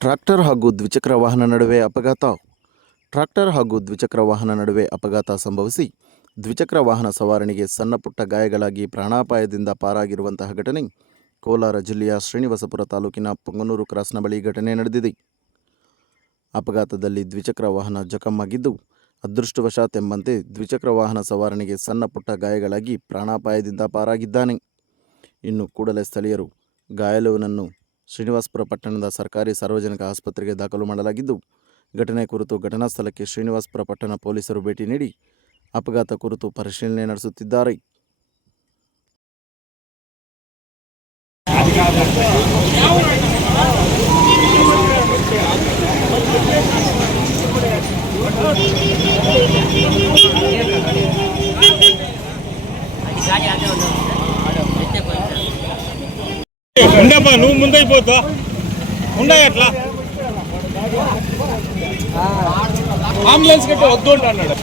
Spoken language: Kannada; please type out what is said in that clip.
ಟ್ರ್ಯಾಕ್ಟರ್ ಹಾಗೂ ದ್ವಿಚಕ್ರ ವಾಹನ ನಡುವೆ ಅಪಘಾತ. ಟ್ರ್ಯಾಕ್ಟರ್ ಹಾಗೂ ದ್ವಿಚಕ್ರ ವಾಹನ ನಡುವೆ ಅಪಘಾತ ಸಂಭವಿಸಿ ದ್ವಿಚಕ್ರ ವಾಹನ ಸವಾರಣಿಗೆ ಸಣ್ಣಪುಟ್ಟ ಗಾಯಗಳಾಗಿ ಪ್ರಾಣಾಪಾಯದಿಂದ ಪಾರಾಗಿರುವಂತಹ ಘಟನೆ ಕೋಲಾರ ಜಿಲ್ಲೆಯ ಶ್ರೀನಿವಾಸಪುರ ತಾಲೂಕಿನ ಪೊಂಗನೂರು ಕ್ರಾಸ್ನ ಬಳಿ ಘಟನೆ ನಡೆದಿದೆ. ಅಪಘಾತದಲ್ಲಿ ದ್ವಿಚಕ್ರ ವಾಹನ ಜಖಮ್ಮಾಗಿದ್ದು ಅದೃಷ್ಟವಶಾತ್ ಎಂಬಂತೆ ದ್ವಿಚಕ್ರ ವಾಹನ ಸವಾರನಿಗೆ ಸಣ್ಣಪುಟ್ಟ ಗಾಯಗಳಾಗಿ ಪ್ರಾಣಾಪಾಯದಿಂದ ಪಾರಾಗಿದ್ದಾನೆ. ಇನ್ನು ಕೂಡಲೇ ಸ್ಥಳೀಯರು ಗಾಯಾಳುವನನ್ನು ಶ್ರೀನಿವಾಸಪುರ ಪಟ್ಟಣದ ಸರ್ಕಾರಿ ಸಾರ್ವಜನಿಕ ಆಸ್ಪತ್ರೆಗೆ ದಾಖಲು ಮಾಡಲಾಗಿದ್ದು, ಘಟನೆ ಕುರಿತು ಘಟನಾ ಸ್ಥಳಕ್ಕೆ ಶ್ರೀನಿವಾಸಪುರ ಪಟ್ಟಣ ಪೊಲೀಸರು ಭೇಟಿ ನೀಡಿ ಅಪಘಾತ ಕುರಿತು ಪರಿಶೀಲನೆ ನಡೆಸುತ್ತಿದ್ದಾರೆ. ఉండమ్మా నువ్వు ముందైపోతా ఉండయి అట్లా? అంబులెన్స్ కట్టి వద్దు అన్నాడు